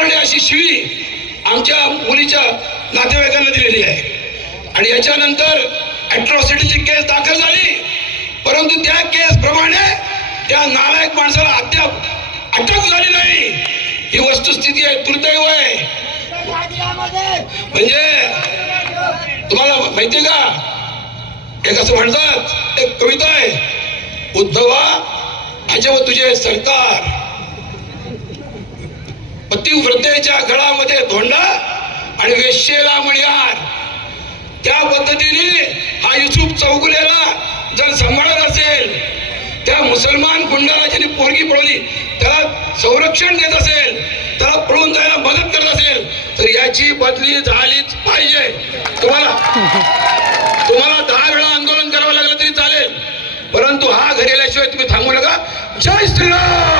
लबारडे अशी शिवी आमच्या मुलीच्या नातेवाईकांना दिलेली आहे. आणि याच्यानंतर अॅट्रॉसिटीची केस दाखल झाली, परंतु त्या केस प्रमाणे त्या नालायक माणसाला अद्याप अटक झाली नाही. ही वस्तुस्थिती आहे, दुर्दैव आहे. म्हणजे तुम्हाला माहितीये का, एक असं म्हणतात, एक कविता आहे, उद्धवा अजब तुझे सरकार, पतिव्रतेच्या गळामध्ये धोंडा आणि वेश्येला मणिहार. त्या पद्धतीने हा युसुफ चौगुलेला जर सांभाळत असेल, त्या मुसलमान गुंडाला ज्यांनी पोरगी पळवली त्याला संरक्षण देत असेल, त्याला पळून जायला मदत करत असेल, तर याची बदली झालीच पाहिजे. तुम्हाला 10 वेळा आंदोलन करावं लागलं तरी चालेल, परंतु हा घरी आल्याशिवाय तुम्ही थांबू नका. जय श्रीराम.